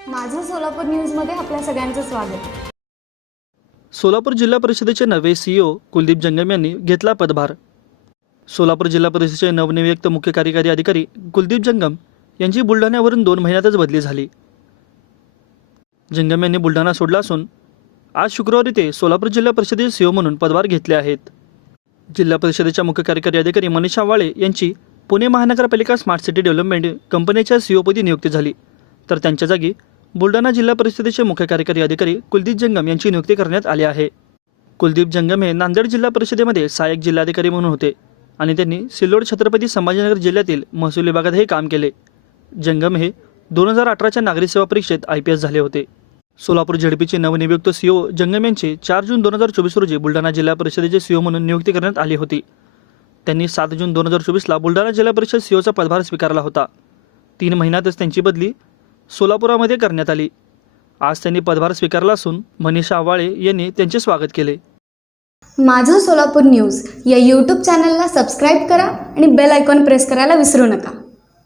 सोलापूर न्यूजमध्ये आपल्या सगळ्यांचं स्वागत. सोलापूर जिल्हा परिषदेचे नवे सीईओ कुलदीप जंगम यांनी घेतला पदभार. सोलापूर जिल्हा परिषदेचे नवनियुक्त मुख्य कार्यकारी अधिकारी कुलदीप जंगम यांची बुलढाण्यावरून दोन महिन्यातच बदली झाली. जंगम यांनी बुलढाणा सोडला असून आज शुक्रवारी ते सोलापूर जिल्हा परिषदेचे सीओ म्हणून पदभार घेतले आहेत. जिल्हा परिषदेच्या मुख्य कार्यकारी अधिकारी मनीषा वाळे यांची पुणे महानगरपालिका स्मार्ट सिटी डेव्हलपमेंट कंपनीच्या सीओपदी नियुक्ती झाली. तर त्यांच्या जागी बुलढाणा जिल्हा परिषदेचे मुख्य कार्यकारी अधिकारी कुलदीप जंगम यांची नियुक्ती करण्यात आली आहे. कुलदीप जंगम हे नांदेड जिल्हा परिषदेमध्ये सहाय्यक जिल्हाधिकारी म्हणून होते आणि त्यांनी सिल्लोड छत्रपती संभाजीनगर जिल्ह्यातील महसूल विभागातही काम केले. जंगम हे दोन हजार अठराच्या नागरी सेवा परीक्षेत आय पी एस झाले होते. सोलापूर झेडपीचे नवनियुक्त सीओ जंगम यांची चार जून दोन हजार चोवीस रोजी बुलढाणा जिल्हा परिषदेचे सीओ म्हणून नियुक्ती करण्यात आली होती. त्यांनी सात जून दोन हजार चोवीसला बुलढाणा जिल्हा परिषद सीओचा पदभार स्वीकारला होता. तीन महिन्यातच त्यांची बदली सोलापुरामध्ये करण्यात आली. आज त्यांनी पदभार स्वीकारला असून मनीषा आवाळे यांनी त्यांचे स्वागत केले. माझं सोलापूर न्यूज या यूट्यूब चॅनलला सबस्क्राईब करा आणि बेल आयकॉन प्रेस करायला विसरू नका.